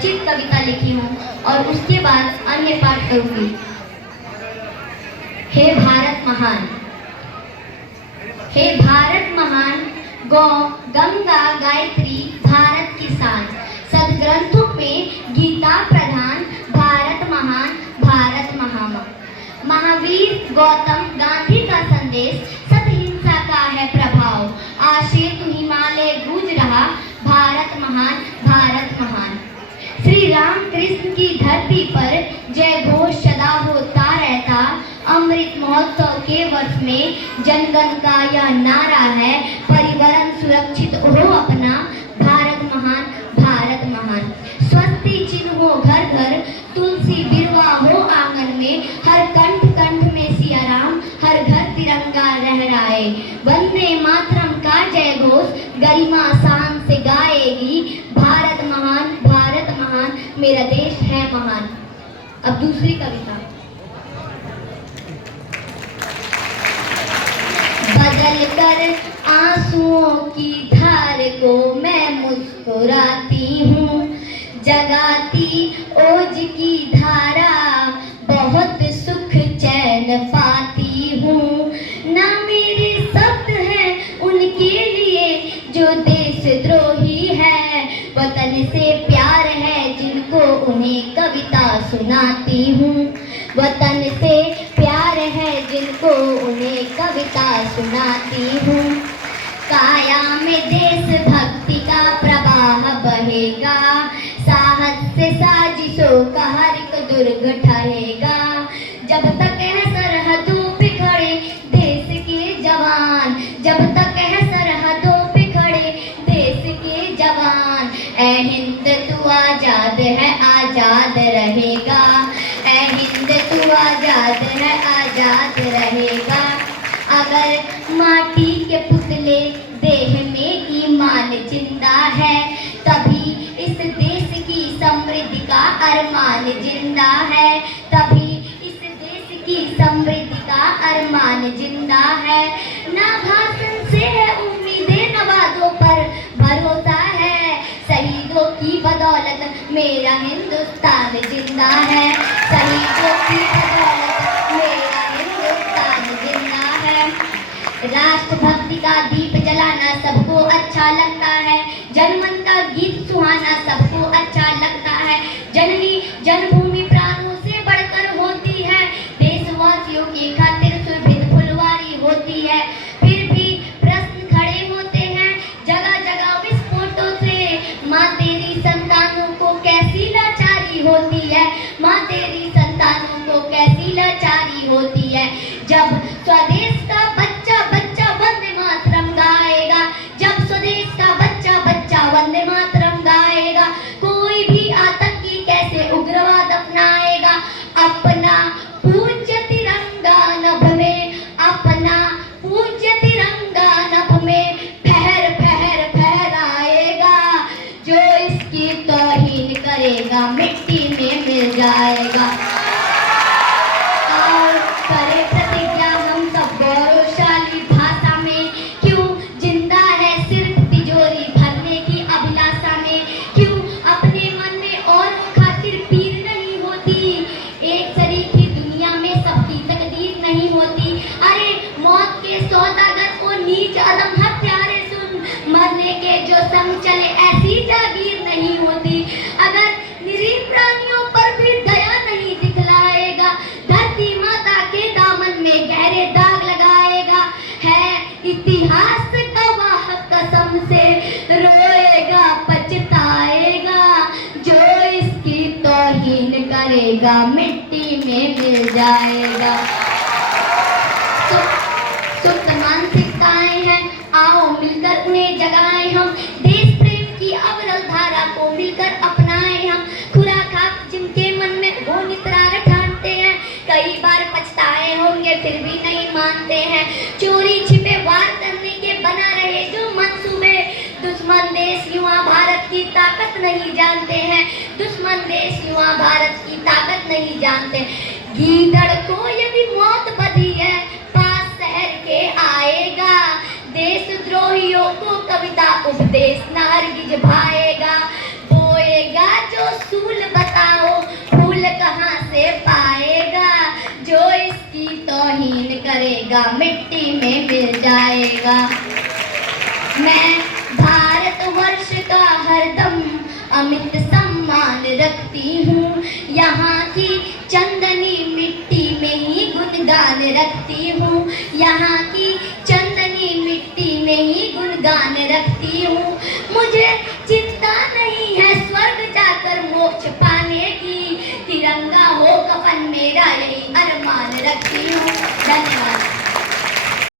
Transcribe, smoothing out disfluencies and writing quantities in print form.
रचित कविता लिखी हूँ और उसके बाद अन्य पाठ करूँगी। हे भारत महान, हे भारत महान, गौ गंगा गायत्री भारत की शान, सदग्रंथों में गीता प्रधान, भारत महान, भारत महान। महावीर गौतम गांधी का संदेश, सतहिंसा का है प्रभाव, आशेतु हिमालय गूंज रहा, भारत महान, भारत महान। श्री राम कृष्ण की धरती पर जय घोष सदा होता रहता, अमृत महोत्सव के वर्ष में जनगण का यह नारा है, परिवहन सुरक्षित हो अपना, भारत महान, भारत महान। स्वस्ति चिन्ह हो घर घर, तुलसी बिरवा हो आंगन में, हर कंठ कंठ में सिया राम, हर घर तिरंगा लहराए। वंदे मातरम का जय घोष गरिमा शान से गाएगी, भारत महान, भारत महान, मेरा देश है महान। अब दूसरी कविता। बदल कर आंसुओं की धार को मैं मुस्कुराती हूँ, जगाती ओज की धारा बहुत सुख चैन पाती हूँ। ना मेरे शब्द हैं उनके लिए जो देशद्रोही है, वतन से प्यार है जिनको उन्हें कविता सुनाती हूँ, वतन से प्यार है जिनको उन्हें कविता सुनाती हूँ। काया में देशभक्ति का प्रवाह बहेगा, साहस से साजिशों का हर एक दुर्ग ढहेगा। जब तक है सरहदों पे खड़े देश के जवान, जब तक है सरहदों पे खड़े देश के जवान, ऐ हिंद तू आजाद है आजाद रहेगा, ऐ हिंद तू आजाद है आजाद रहेगा। अगर माटी के पुतले देह में ईमान जिंदा है, तभी इस देश की समृद्धि का अरमान जिंदा है, तभी इस देश की समृद्धि का अरमान जिंदा है। ना भाषण से है उम्मीदें, न वादों पर भरोसा है, शहीदों की बदौलत मेरा हिंदुस्तान जिंदा है, शहीदों की बदौलत मेरा हिंदुस्तान जिंदा है। राष्ट्रभक्ति का दीप जलाना सबको अच्छा लगता है, जनमन का गीत सुहाना सबको अच्छा लगता है। जननी जन्मभूमि प्राणों से बढ़कर होती है, देशवासियों की खातिर सुरभित फुलवारी होती है। फिर भी प्रश्न खड़े होते हैं जगह जगह विस्फोटों से, माँ तेरी संतानों को कैसी लाचारी होती है, माँ तेरी संतानों को कैसी लाचारी होती है। जब स्वदेश का बच्चा बच्चा वंदे मातरम गाएगा, जब स्वदेश का बच्चा बच्चा वंदे मातरम गाएगा, कोई भी आतंकी कैसे उग्रवाद अपनाएगा। अपना पूज्य तिरंगा नभ में, अपना पूज्य तिरंगा नभ में फहर फहर फहराएगा, जो इसकी तौहीन करेगा मिट्टी में मिल जाएगा। और करे प्रतिज्ञा हम सब गौरवशाली भाषा में, क्यों जिंदा है सिर्फ तिजोरी भरने की अभिलाषा में, क्यों अपने मन में और खातिर पीर नहीं होती, एक शरीर की दुनिया में सबकी तकदीर नहीं होती। अरे मौत के सौदागर को नीच अदम हत्यारे सुन, मरने के जो संग चले ऐसी जागीर नहीं होती। अगर निरीह प्राणियों पर भी दया नहीं दिखलाएगा, धरती माता के दामन में गहरे दाग लगाएगा, है इतिहास गवाह कसम से रोएगा पछताएगा, जो इसकी तौहीन करेगा मिट्टी में मिल जाएगा। सुप्त मानसिकताएं हैं, आओ मिलकर उन्हें जगाएं हम, देश प्रेम की अविरल धारा को मिलकर अपनाएं हम। खुराखाक जिनके मन में वो नितरार ठानते हैं, कई बार पछताए होंगे फिर भी नहीं मानते हैं। चोरी छिपे वार करने के बना रहे जो मंसूबे, दुश्मन देश युवा भारत की ताकत नहीं जानते हैं, दुश्मन देश युवा भारत की ताकत नहीं जानते। गीदड़ को यदि मौत बधी है पास शहर के आएगा, देशद्रोहियों को कविता उपदेश न हरगिज भाएगा। बोएगा जो जाएगा, मिट्टी में मिल जाएगा। मैं भारतवर्ष का हरदम अमित सम्मान रखती हूँ, यहाँ की चंदनी मिट्टी में ही गुणगान रखती हूँ, यहाँ की चंदनी मिट्टी में ही गुणगान रखती हूँ। मुझे चिंता नहीं है स्वर्ग जाकर मोक्ष पाने की, तिरंगा हो कफन मेरा यही अरमान रखती हूँ। धन्यवाद।